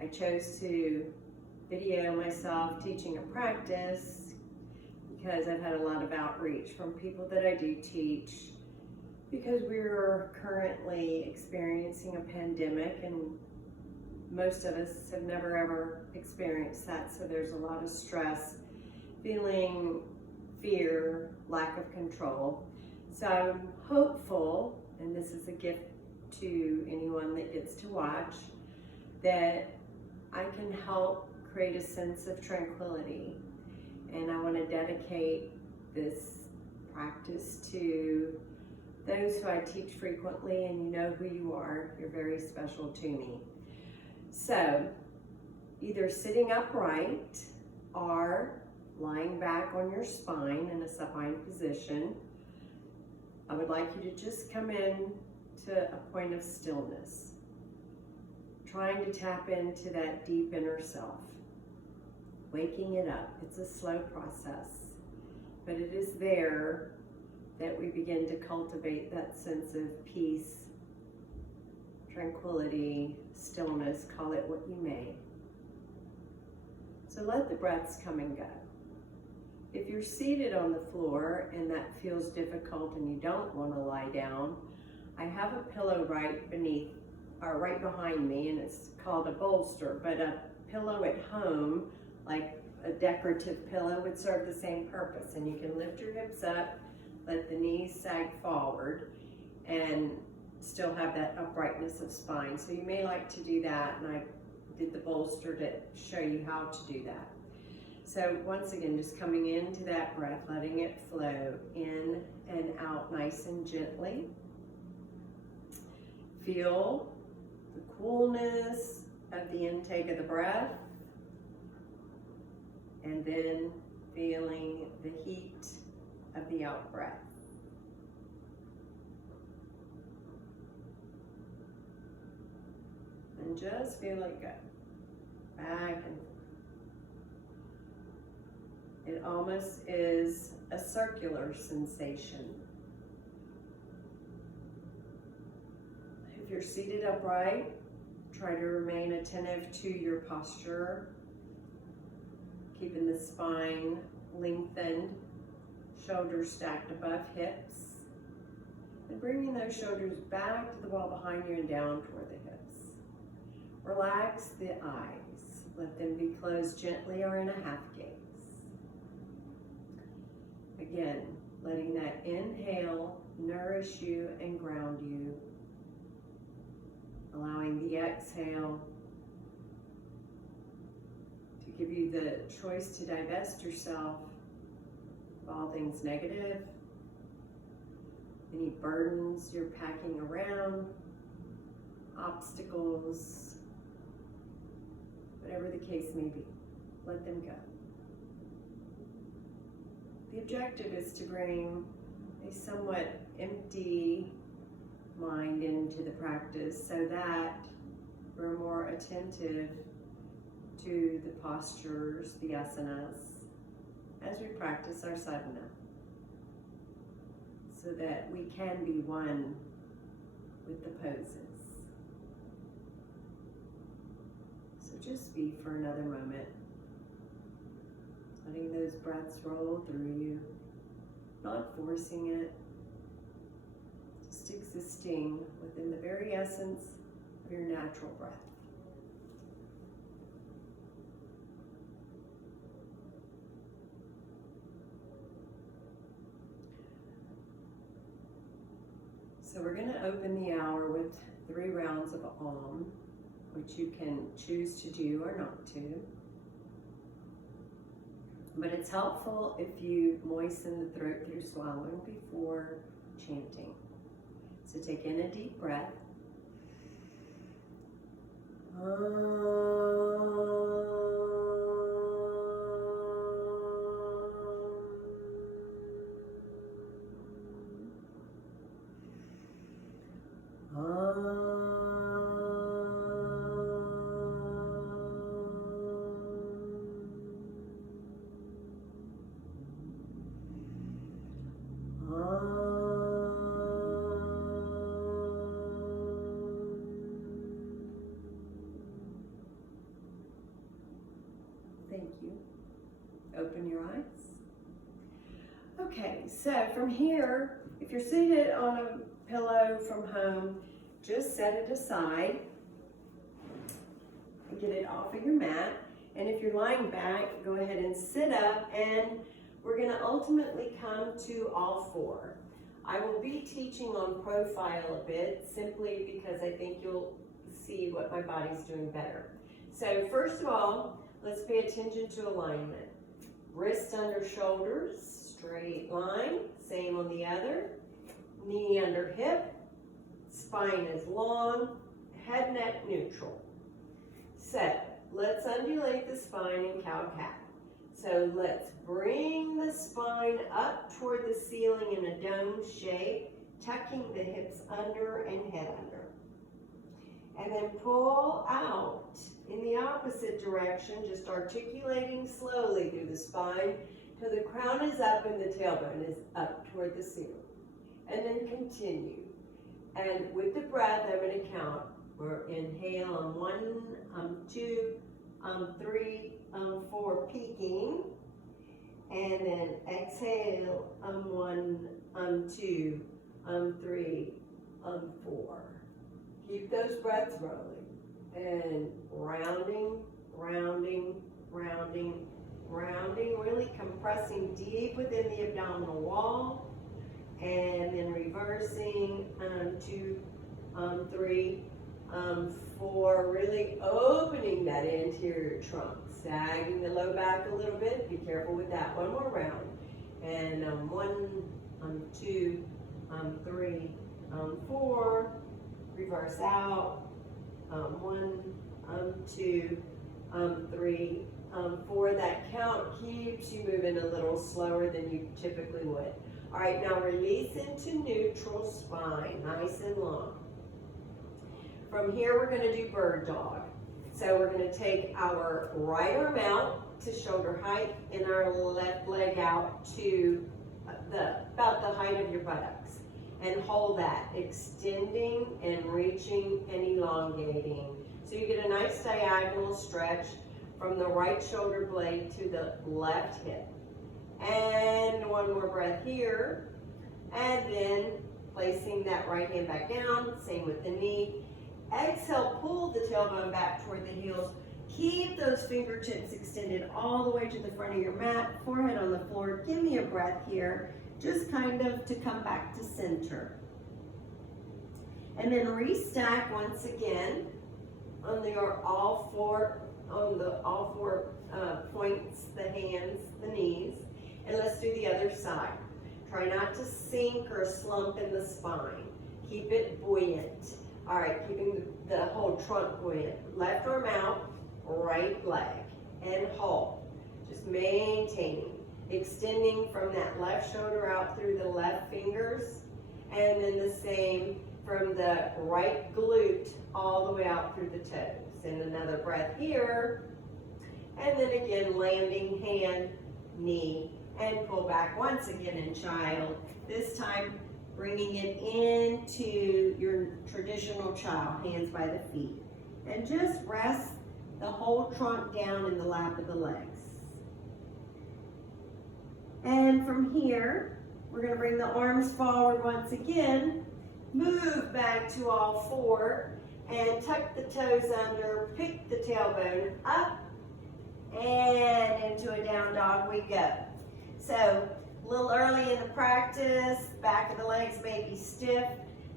I chose to video myself teaching a practice because I've had a lot of outreach from people that I do teach, because we're currently experiencing a pandemic and most of us have never ever experienced that. So there's a lot of stress, feeling fear, lack of control. So I'm hopeful, and this is a gift to anyone that gets to watch, that I can help create a sense of tranquility. And I want to dedicate this practice to those who I teach frequently, and you know who you are. You're very special to me. So either sitting upright or lying back on your spine in a supine position. I would like you to just come in to a point of stillness, trying to tap into that deep inner self, waking it up. It's a slow process, but it is there that we begin to cultivate that sense of peace, tranquility, stillness, call it what you may. So let the breaths come and go. If you're seated on the floor and that feels difficult and you don't want to lie down, I have a pillow right behind me, and it's called a bolster, but a pillow at home, like a decorative pillow, would serve the same purpose. And you can lift your hips up, let the knees sag forward, and still have that uprightness of spine. So you may like to do that, and I did the bolster to show you how to do that. So once again, just coming into that breath, letting it flow in and out nice and gently. Feel the coolness of the intake of the breath, and then feeling the heat of the out breath. And just feel it go back and forth. It almost is a circular sensation. If you're seated upright, try to remain attentive to your posture, keeping the spine lengthened, shoulders stacked above hips, and bringing those shoulders back to the wall behind you and down toward the hips. Relax the eyes. Let them be closed gently or in a half gaze. Again, letting that inhale nourish you and ground you. Allowing the exhale to give you the choice to divest yourself of all things negative, any burdens you're packing around, obstacles, whatever the case may be. Let them go. The objective is to bring a somewhat empty mind into the practice so that we're more attentive to the postures, the asanas, as we practice our sadhana, so that we can be one with the poses. So just be for another moment, letting those breaths roll through you, not forcing it, just existing within the very essence of your natural breath. So we're going to open the hour with 3 rounds of Om, which you can choose to do or not to. But it's helpful if you moisten the throat through swallowing before chanting. So take in a deep breath. you. Open your eyes. Okay, so from here, if you're seated on a pillow from home, just set it aside and get it off of your mat. And if you're lying back, go ahead and sit up, and we're going to ultimately come to all four. I will be teaching on profile a bit, simply because I think you'll see what my body's doing better. So first of all, let's pay attention to alignment. Wrist under shoulders, straight line, same on the other. Knee under hip, spine is long, head neck neutral. So let's undulate the spine in cow-cat. So let's bring the spine up toward the ceiling in a dome shape, tucking the hips under and head under. And then pull out in the opposite direction, just articulating slowly through the spine till the crown is up and the tailbone is up toward the ceiling. And then continue. And with the breath, I'm going to count. We're inhale on 1, 2, 3, 4, peaking. And then exhale on 1, 2, 3, 4. Keep those breaths rolling. And rounding, rounding, rounding, rounding, really compressing deep within the abdominal wall. And then reversing, 2, 3, 4, really opening that anterior trunk, sagging the low back a little bit. Be careful with that. One more round. And 1, 2, 3, 4, reverse out. 1, 2, 3, 4. That count keeps you moving a little slower than you typically would. All right, now release into neutral spine, nice and long. From here, we're going to do bird dog. So we're going to take our right arm out to shoulder height and our left leg out to about the height of your buttocks. And hold that, extending and reaching and elongating. So you get a nice diagonal stretch from the right shoulder blade to the left hip. And one more breath here. And then placing that right hand back down, same with the knee. Exhale, pull the tailbone back toward the heels. Keep those fingertips extended all the way to the front of your mat, forehead on the floor. Give me a breath here, just kind of to come back to center. And then restack once again on all four points, the hands, the knees. And let's do the other side. Try not to sink or slump in the spine. Keep it buoyant. All right, keeping the whole trunk buoyant. Left arm out, right leg, and hold. Just maintaining. Extending from that left shoulder out through the left fingers, and then the same from the right glute all the way out through the toes. And another breath here. And then again, landing hand, knee, and pull back once again in child. This time, bringing it into your traditional child, hands by the feet. And just rest the whole trunk down in the lap of the legs. And from here, we're going to bring the arms forward once again. Move back to all four and tuck the toes under, pick the tailbone up, and into a down dog we go. So a little early in the practice, back of the legs may be stiff.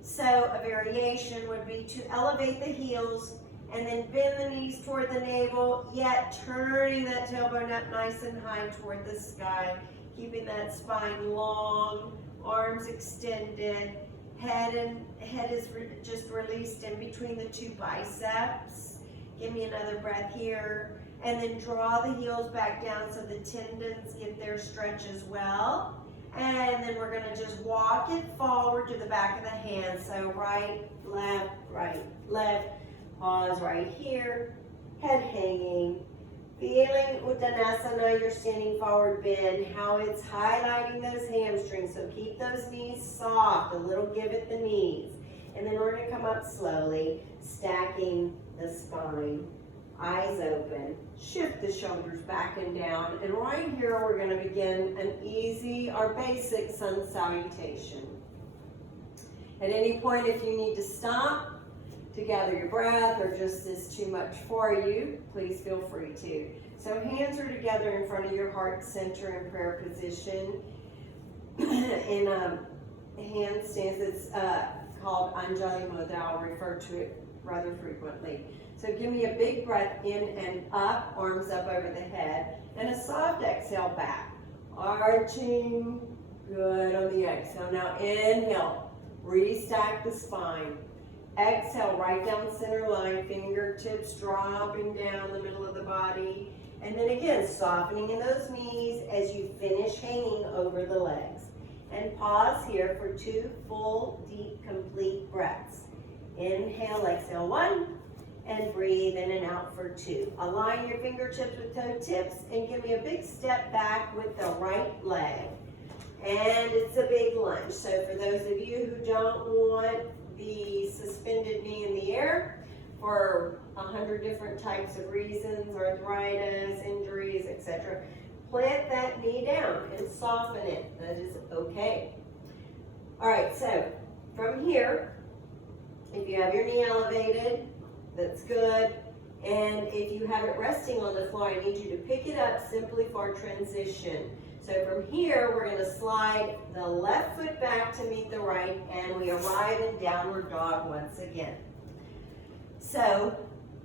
So a variation would be to elevate the heels and then bend the knees toward the navel, yet turning that tailbone up nice and high toward the sky, keeping that spine long, arms extended, head is just released in between the two biceps. Give me another breath here. And then draw the heels back down so the tendons get their stretch as well. And then we're going to just walk it forward to the back of the hands. So right, left, pause right here, head hanging. Feeling Uttanasana, you're standing forward bend, how it's highlighting those hamstrings. So keep those knees soft, a little give at the knees. And then we're going to come up slowly, stacking the spine eyes open. Shift the shoulders back and down. And right here, we're going to begin an easy, our basic sun salutation. At any point, if you need to stop to gather your breath or just is too much for you, please feel free to. So hands are together in front of your heart center in prayer position. In a handstand, it's called Anjali Mudra. I'll refer to it rather frequently. So give me a big breath in and up, arms up over the head, and a soft exhale back. Arching, good on the exhale. Now inhale, restack the spine. Exhale, right down center line, fingertips dropping down the middle of the body. And then again, softening in those knees as you finish hanging over the legs. And pause here for 2 full, deep, complete breaths. Inhale, exhale 1, and breathe in and out for 2. Align your fingertips with toe tips and give me a big step back with the right leg. And it's a big lunge. So for those of you who don't want the suspended knee in the air for 100 different types of reasons, arthritis, injuries, etc., plant that knee down and soften it. That is okay. All right, so from here, if you have your knee elevated, that's good. And if you have it resting on the floor, I need you to pick it up simply for transition. So from here, we're going to slide the left foot back to meet the right, and we arrive in downward dog once again. So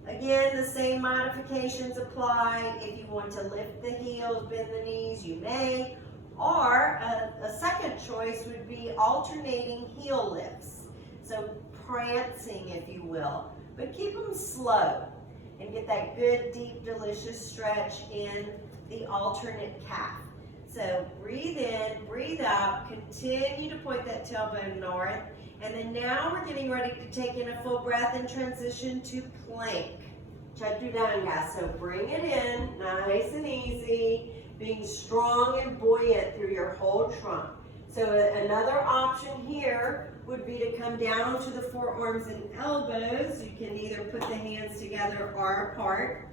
again, the same modifications apply. If you want to lift the heels, bend the knees, you may. Or a second choice would be alternating heel lifts. So prancing, if you will. But keep them slow and get that good, deep, delicious stretch in the alternate calf. So breathe in, breathe out, continue to point that tailbone north. And then now we're getting ready to take in a full breath and transition to plank. Chaturanga. So bring it in, nice and easy, being strong and buoyant through your whole trunk. So another option here would be to come down to the forearms and elbows. You can either put the hands together or apart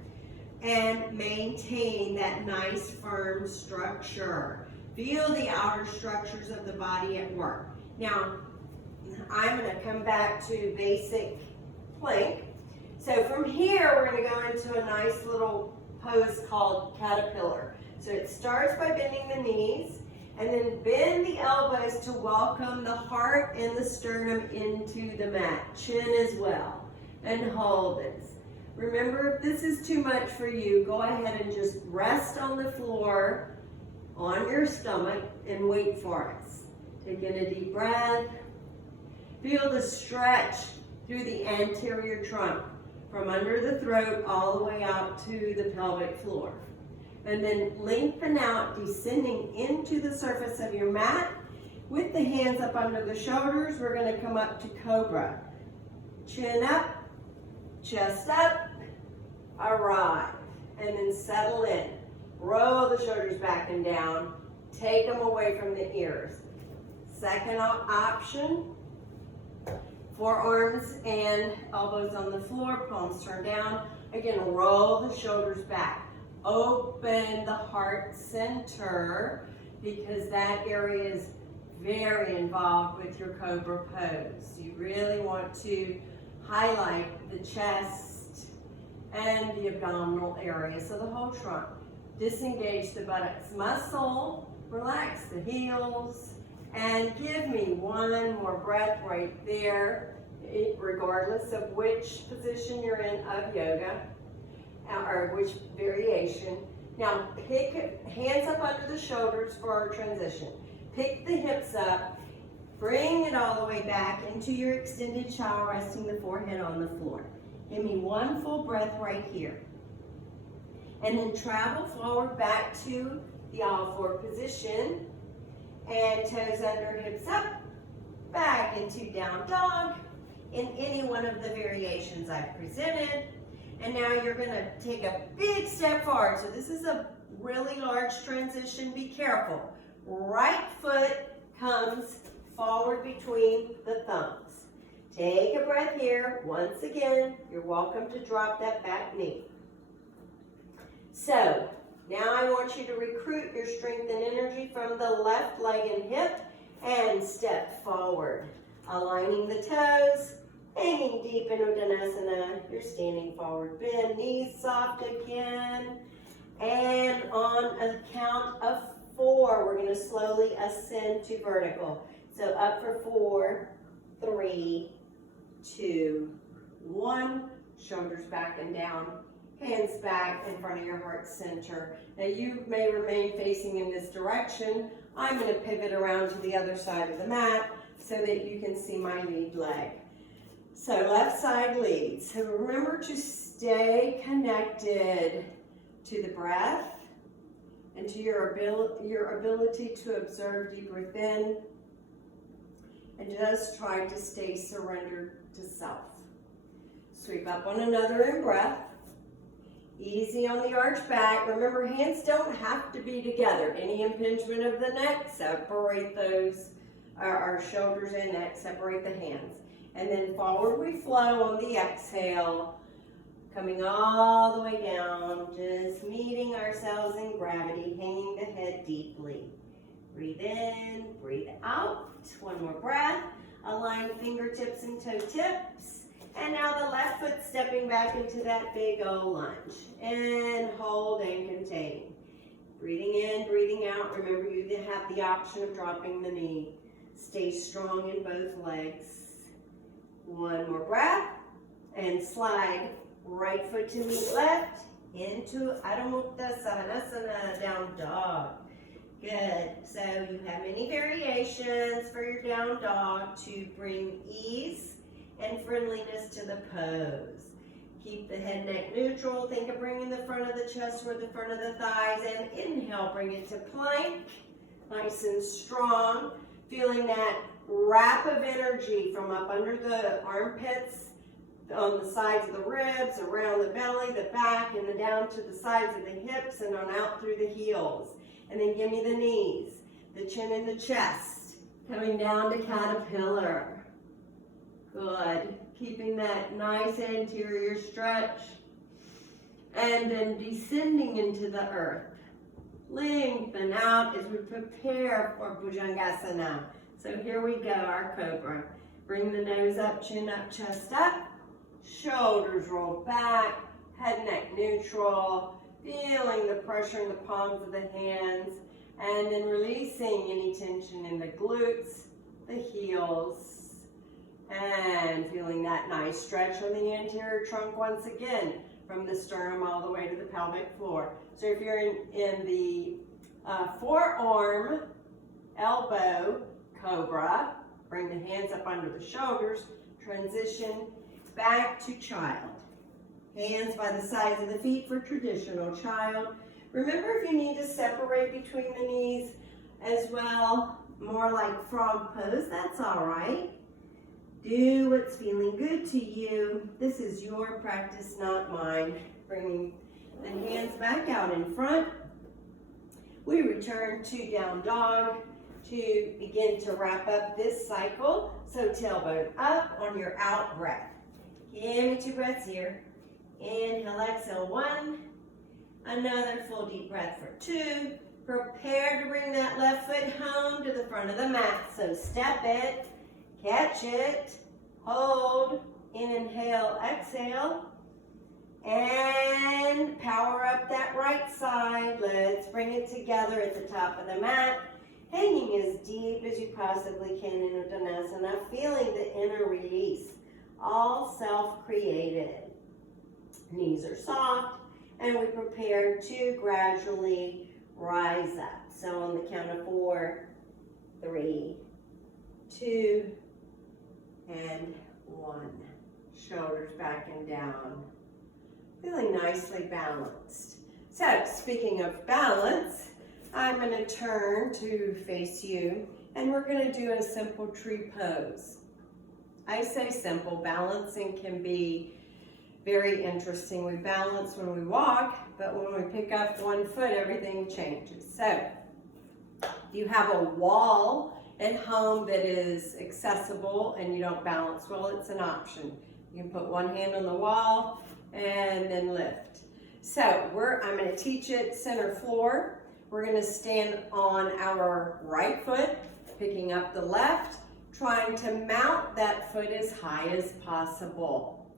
and maintain that nice firm structure. Feel the outer structures of the body at work. Now, I'm going to come back to basic plank. So from here, we're going to go into a nice little pose called caterpillar. So it starts by bending the knees, and then bend the elbows to welcome the heart and the sternum into the mat. Chin as well. And hold this. Remember, if this is too much for you, go ahead and just rest on the floor, on your stomach, and wait for us. Take in a deep breath. Feel the stretch through the anterior trunk, from under the throat all the way out to the pelvic floor. And then lengthen out, descending into the surface of your mat. With the hands up under the shoulders, we're going to come up to cobra. Chin up, chest up, arrive. And then settle in. Roll the shoulders back and down. Take them away from the ears. Second option, forearms and elbows on the floor, palms turned down. Again, roll the shoulders back. Open the heart center because that area is very involved with your cobra pose. You really want to highlight the chest and the abdominal area, so the whole trunk. Disengage the buttocks muscle, relax the heels, and give me one more breath right there, regardless of which position you're in of yoga, or which variation. Now pick hands up under the shoulders for our transition. Pick the hips up, bring it all the way back into your extended child, resting the forehead on the floor. Give me one full breath right here. And then travel forward back to the all four position. And toes under, hips up, back into down dog in any one of the variations I've presented. And now you're going to take a big step forward. So this is a really large transition. Be careful. Right foot comes forward between the thumbs. Take a breath here. Once again, you're welcome to drop that back knee. So now I want you to recruit your strength and energy from the left leg and hip and step forward. Aligning the toes, hanging deep in Uttanasana. You're standing forward bend, knees soft again. And on a count of 4, we're going to slowly ascend to vertical. So up for 4, 3, 2, 1. Shoulders back and down. Hands back in front of your heart center. Now you may remain facing in this direction. I'm going to pivot around to the other side of the mat so that you can see my lead leg. So left side lead. So remember to stay connected to the breath and to your ability to observe deep within. And just try to stay surrendered to self. Sweep up on another in breath. Easy on the arch back. Remember, hands don't have to be together. Any impingement of the neck, separate those, our shoulders and neck, separate the hands. And then forward we flow on the exhale, coming all the way down, just meeting ourselves in gravity, hanging the head deeply. Breathe in, breathe out. One more breath. Align fingertips and toe tips. And now the left foot stepping back into that big old lunge. And hold and contain. Breathing in, breathing out. Remember, you have the option of dropping the knee. Stay strong in both legs. One more breath. And slide right foot to meet left into Adho Mukha Svanasana, down dog. Good. So you have many variations for your down dog to bring ease and friendliness to the pose. Keep the head neck neutral. Think of bringing the front of the chest toward the front of the thighs. And inhale, bring it to plank. Nice and strong. Feeling that wrap of energy from up under the armpits, on the sides of the ribs, around the belly, the back, and then down to the sides of the hips and on out through the heels. And then give me the knees, the chin and the chest. Coming down to caterpillar. Good. Keeping that nice anterior stretch. And then descending into the earth. Lengthen out as we prepare for Bhujangasana. So here we go, our cobra. Bring the nose up, chin up, chest up. Shoulders roll back, head neck neutral. Feeling the pressure in the palms of the hands. And then releasing any tension in the glutes, the heels. And feeling that nice stretch on the anterior trunk once again, from the sternum all the way to the pelvic floor. So if you're in the forearm, elbow, cobra, bring the hands up under the shoulders, transition back to child. Hands by the sides of the feet for traditional child. Remember, if you need to separate between the knees as well, more like frog pose, that's all right. Do what's feeling good to you. This is your practice, not mine. Bringing the hands back out in front. We return to down dog to begin to wrap up this cycle. So tailbone up on your out breath. Give me 2 breaths here. Inhale, exhale, 1. Another full deep breath for 2. Prepare to bring that left foot home to the front of the mat. So step it. Catch it, hold, inhale, exhale, and power up that right side. Let's bring it together at the top of the mat, hanging as deep as you possibly can in Uttanasana, feeling the inner release, all self-created. Knees are soft, and we prepare to gradually rise up. So on the count of 4, 3, 2, and 1. Shoulders back and down. Feeling nicely balanced. So, speaking of balance, I'm going to turn to face you, and we're going to do a simple tree pose. I say simple. Balancing can be very interesting. We balance when we walk, but when we pick up one foot, everything changes. So, you have a wall at home that is accessible and you don't balance well, it's an option. You can put one hand on the wall and then lift. So I'm going to teach it center floor. We're going to stand on our right foot, picking up the left, trying to mount that foot as high as possible.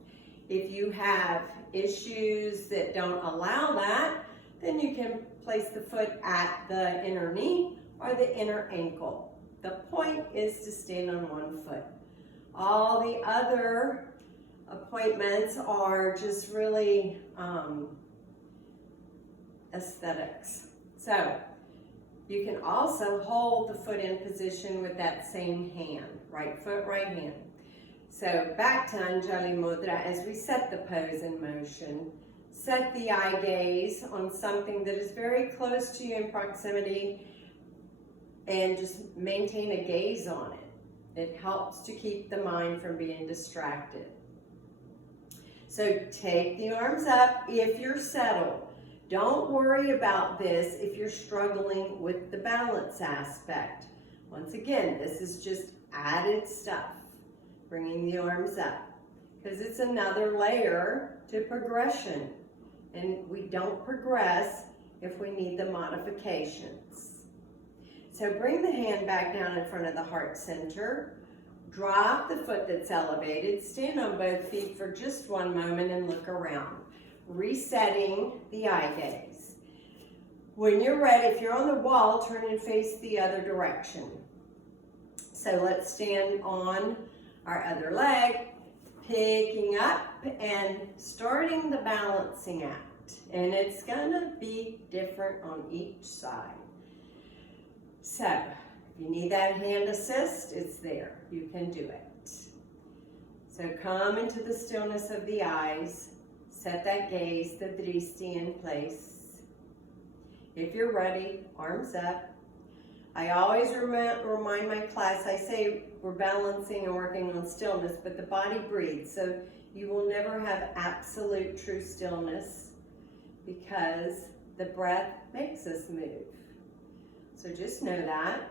If you have issues that don't allow that, then you can place the foot at the inner knee or the inner ankle. The point is to stand on one foot. All the other appointments are just really aesthetics. So you can also hold the foot in position with that same hand, right foot, right hand. So back to Anjali Mudra as we set the pose in motion. Set the eye gaze on something that is very close to you in proximity and just maintain a gaze on it. It helps to keep the mind from being distracted. So take the arms up if you're settled. Don't worry about this if you're struggling with the balance aspect. Once again, this is just added stuff, bringing the arms up, because it's another layer to progression. And we don't progress if we need the modifications. So bring the hand back down in front of the heart center. Drop the foot that's elevated. Stand on both feet for just one moment and look around. Resetting the eye gaze. When you're ready, if you're on the wall, turn and face the other direction. So let's stand on our other leg, picking up and starting the balancing act. And it's gonna be different on each side. So if you need that hand assist, it's there. You can do it. So come into the stillness of the eyes. Set that gaze, the drishti, in place. If you're ready, arms up. I always remind my class, I say we're balancing and working on stillness, but the body breathes. So you will never have absolute true stillness because the breath makes us move. So just know that.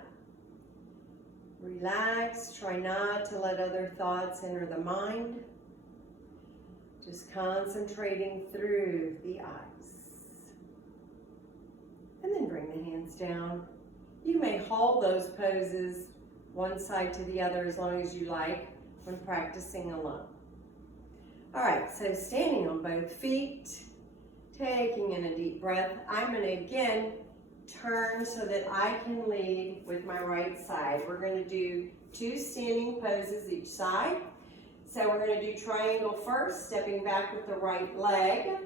Relax, try not to let other thoughts enter the mind. Just concentrating through the eyes. And then bring the hands down. You may hold those poses one side to the other as long as you like when practicing alone. All right, so standing on both feet, taking in a deep breath. I'm going to again turn so that I can lead with my right side. We're going to do 2 standing poses each side. So we're going to do triangle first, stepping back with the right leg.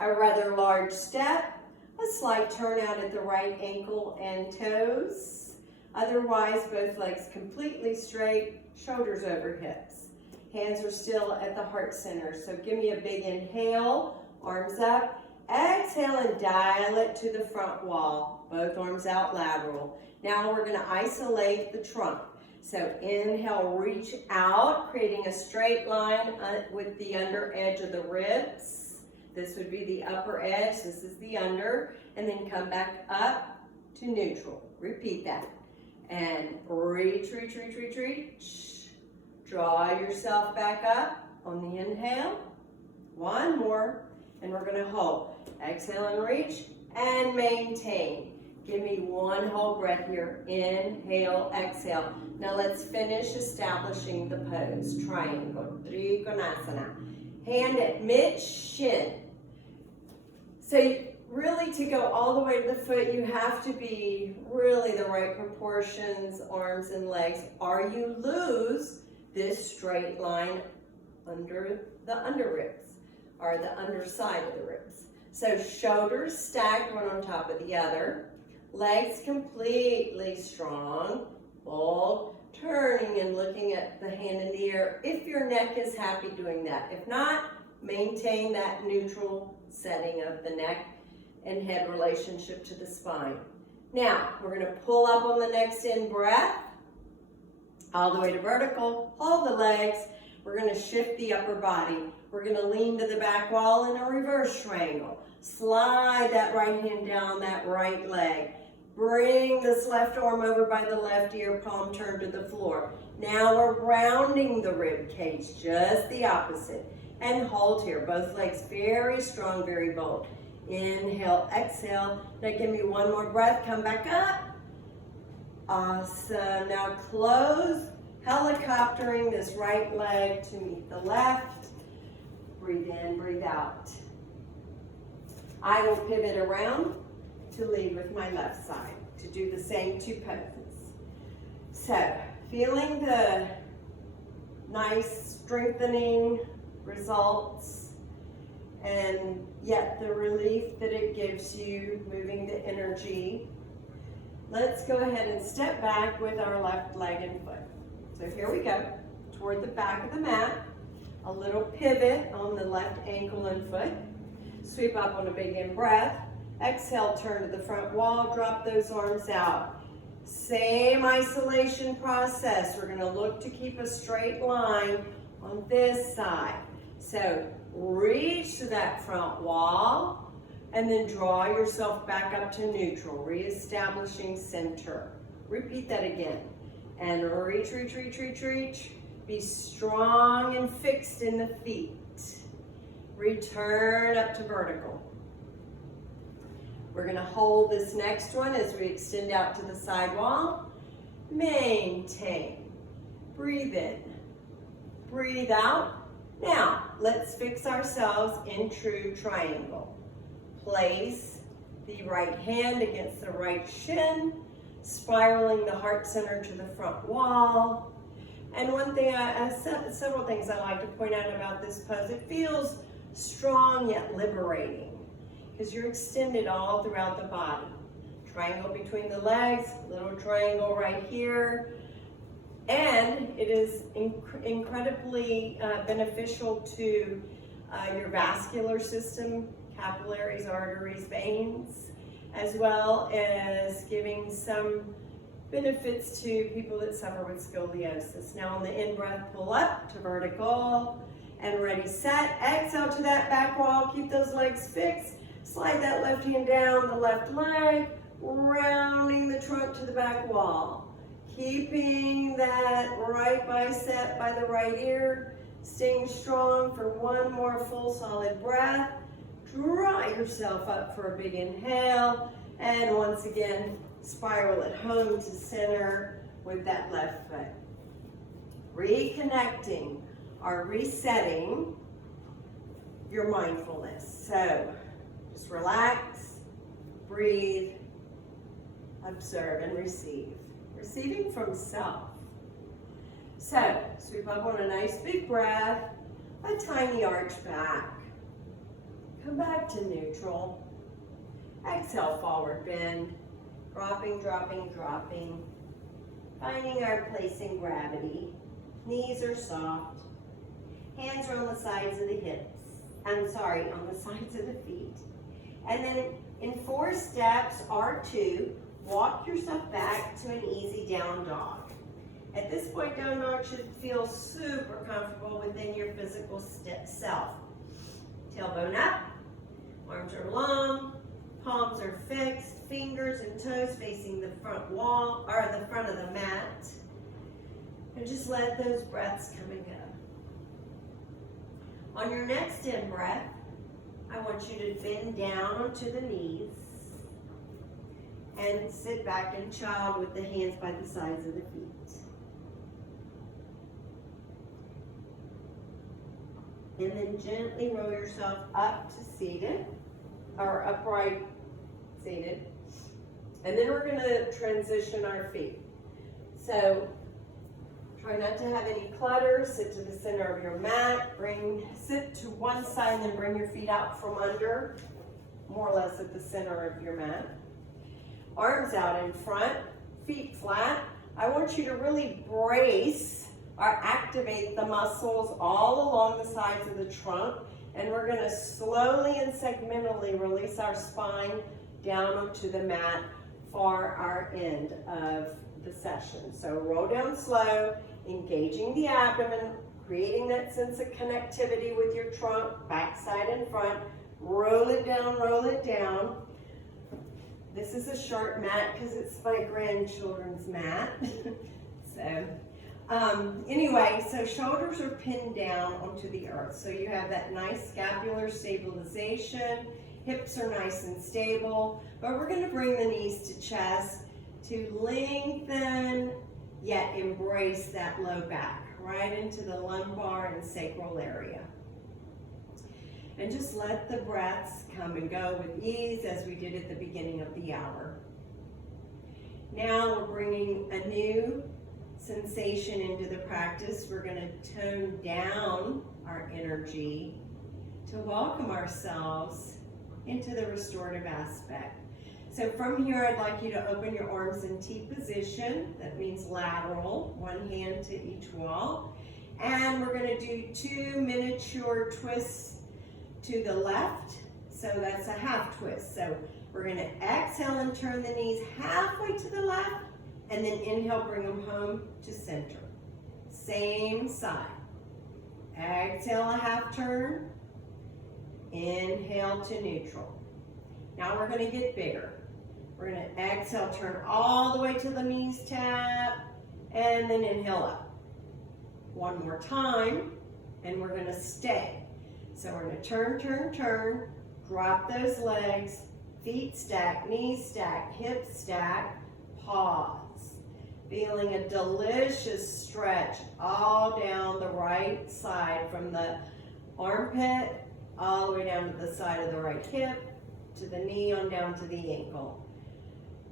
A rather large step. A slight turn out at the right ankle and toes. Otherwise, both legs completely straight, shoulders over hips. Hands are still at the heart center. So give me a big inhale, arms up. Exhale and dial it to the front wall. Both arms out lateral. Now we're going to isolate the trunk. So inhale, reach out, creating a straight line with the under edge of the ribs. This would be the upper edge, this is the under, and then come back up to neutral. Repeat that. And reach, reach, reach, reach, reach. Draw yourself back up on the inhale. One more, and we're gonna hold. Exhale and reach, and maintain. Give me one whole breath here. Inhale, exhale. Now let's finish establishing the pose. Triangle, Trikonasana. Hand at mid-shin. So really to go all the way to the foot, you have to be really the right proportions, arms and legs, or you lose this straight line under the under ribs, or the underside of the ribs. So shoulders stacked one on top of the other. Legs completely strong, bold, turning and looking at the hand in the air. If your neck is happy doing that. If not, maintain that neutral setting of the neck and head relationship to the spine. Now, we're going to pull up on the next in breath, all the way to vertical. Hold the legs. We're going to shift the upper body. We're going to lean to the back wall in a reverse triangle. Slide that right hand down that right leg. Bring this left arm over by the left ear, palm turned to the floor. Now we're rounding the rib cage, just the opposite. And hold here, both legs very strong, very bold. Inhale, exhale. Now give me one more breath, come back up. Awesome, now close, helicoptering this right leg to meet the left. Breathe in, breathe out. I will pivot around to lead with my left side to do the same two poses. So, feeling the nice strengthening results and yet the relief that it gives you, moving the energy. Let's go ahead and step back with our left leg and foot. So here we go, toward the back of the mat, a little pivot on the left ankle and foot. Sweep up on a big in-breath. Exhale, turn to the front wall, drop those arms out. Same isolation process. We're gonna look to keep a straight line on this side. So reach to that front wall and then draw yourself back up to neutral, reestablishing center. Repeat that again. And reach, reach, reach, reach, reach. Be strong and fixed in the feet. Return up to vertical. We're gonna hold this next one as we extend out to the side wall. Maintain. Breathe in. Breathe out. Now, let's fix ourselves in true triangle. Place the right hand against the right shin, spiraling the heart center to the front wall. And one thing, several things I like to point out about this pose, it feels strong yet liberating because you're extended all throughout the body. Triangle between the legs, little triangle right here. And it is incredibly beneficial to your vascular system, capillaries, arteries, veins, as well as giving some benefits to people that suffer with scoliosis. Now on the in-breath, pull up to vertical and ready, set. Exhale to that back wall, keep those legs fixed. Slide that left hand down the left leg, rounding the trunk to the back wall. Keeping that right bicep by the right ear, staying strong for one more full solid breath. Draw yourself up for a big inhale, and once again, spiral it home to center with that left foot. Reconnecting or resetting your mindfulness. So just relax, breathe, observe, and receive. Receiving from self. So, sweep up on a nice big breath, a tiny arch back. Come back to neutral. Exhale, forward bend. Dropping, dropping, dropping. Finding our place in gravity. Knees are soft. Hands are on the sides of the hips. On the sides of the feet. And then in 4 steps, R2, walk yourself back to an easy down dog. At this point, down dog should feel super comfortable within your physical self. Tailbone up, arms are long, palms are fixed, fingers and toes facing the front wall, or the front of the mat. And just let those breaths come and go. On your next in-breath, I want you to bend down onto the knees and sit back in child with the hands by the sides of the feet. And then gently roll yourself up to seated, or upright seated. And then we're going to transition our feet. So try not to have any clutter. Sit to the center of your mat. Sit to one side and then bring your feet out from under, more or less at the center of your mat. Arms out in front, feet flat. I want you to really brace or activate the muscles all along the sides of the trunk. And we're going to slowly and segmentally release our spine down onto the mat for our end of the session. So roll down slow, engaging the abdomen, creating that sense of connectivity with your trunk, backside and front. Roll it down, roll it down. This is a short mat because it's my grandchildren's mat. So Anyway, so shoulders are pinned down onto the earth. So you have that nice scapular stabilization. Hips are nice and stable. But we're going to bring the knees to chest to lengthen, yet embrace that low back, right into the lumbar and sacral area. And just let the breaths come and go with ease as we did at the beginning of the hour. Now we're bringing a new sensation into the practice. We're going to tone down our energy to welcome ourselves into the restorative aspect. So from here, I'd like you to open your arms in T position. That means lateral, one hand to each wall. And we're going to do 2 miniature twists to the left. So that's a half twist. So we're going to exhale and turn the knees halfway to the left, and then inhale, bring them home to center. Same side. Exhale, a half turn. Inhale to neutral. Now we're going to get bigger. We're going to exhale, turn all the way to the knees tap, and then inhale up. One more time, and we're going to stay. So we're going to turn, turn, turn, drop those legs, feet stack, knees stack, hips stack, pause. Feeling a delicious stretch all down the right side from the armpit all the way down to the side of the right hip, to the knee on down to the ankle.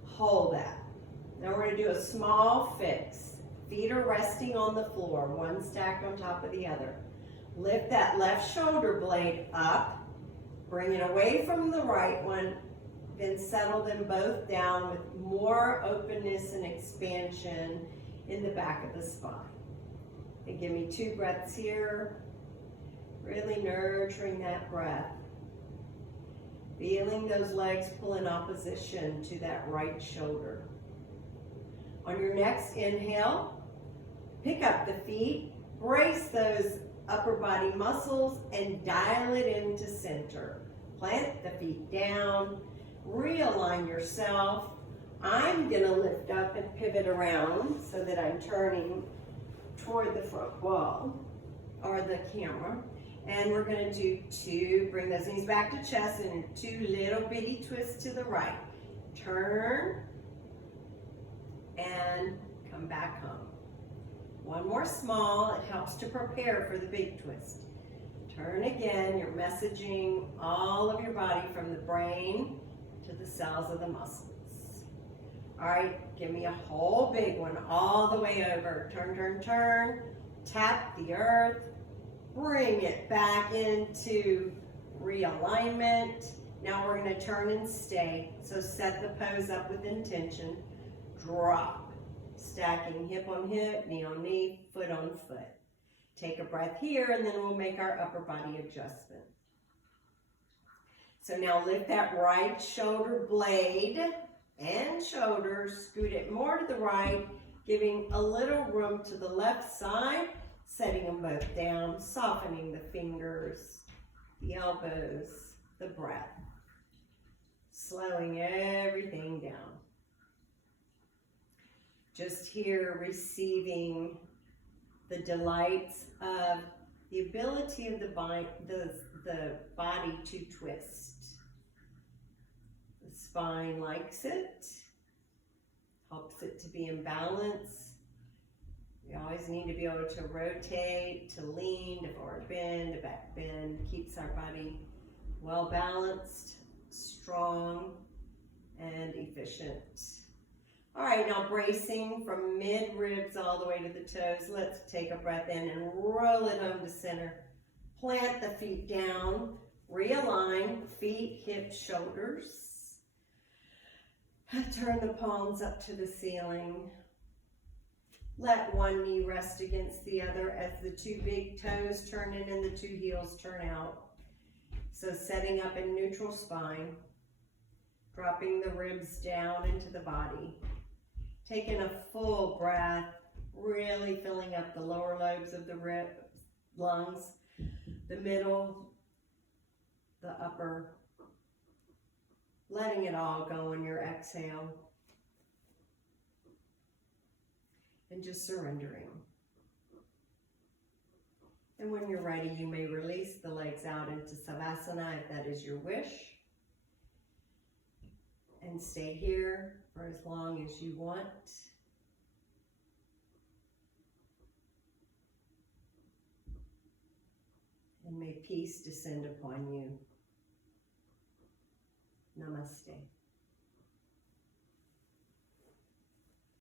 Hold that. Now we're going to do a small fix. Feet are resting on the floor, one stacked on top of the other. Lift that left shoulder blade up, bring it away from the right one, then settle them both down with more openness and expansion in the back of the spine. And give me 2 breaths here, really nurturing that breath. Feeling those legs pull in opposition to that right shoulder. On your next inhale, pick up the feet, brace those upper body muscles, and dial it into center. Plant the feet down, realign yourself. I'm going to lift up and pivot around so that I'm turning toward the front wall or the camera. And we're going to do 2, bring those knees back to chest, and 2 little bitty twists to the right. Turn and come back home. One more small, it helps to prepare for the big twist. Turn again, you're messaging all of your body from the brain to the cells of the muscles. All right, give me a whole big one all the way over. Turn, turn, turn, tap the earth, bring it back into realignment. Now we're going to turn and stay. So set the pose up with intention. Drop. Stacking hip on hip, knee on knee, foot on foot. Take a breath here, and then we'll make our upper body adjustment. So now lift that right shoulder blade and shoulder, scoot it more to the right, giving a little room to the left side, setting them both down, softening the fingers, the elbows, the breath, slowing everything down. Just here receiving the delights of the ability of the body to twist. The spine likes it, helps it to be in balance. We always need to be able to rotate, to lean, to forward bend, to back bend. Keeps our body well balanced, strong, and efficient. All right, now bracing from mid-ribs all the way to the toes. Let's take a breath in and roll it home to center. Plant the feet down, realign feet, hips, shoulders. Turn the palms up to the ceiling. Let one knee rest against the other as the 2 big toes turn in and the 2 heels turn out. So setting up in neutral spine, dropping the ribs down into the body. Taking a full breath, really filling up the lower lobes of the lungs, the middle, the upper, letting it all go on your exhale, and just surrendering. And when you're ready, you may release the legs out into Savasana if that is your wish. And stay here for as long as you want. And may peace descend upon you. Namaste.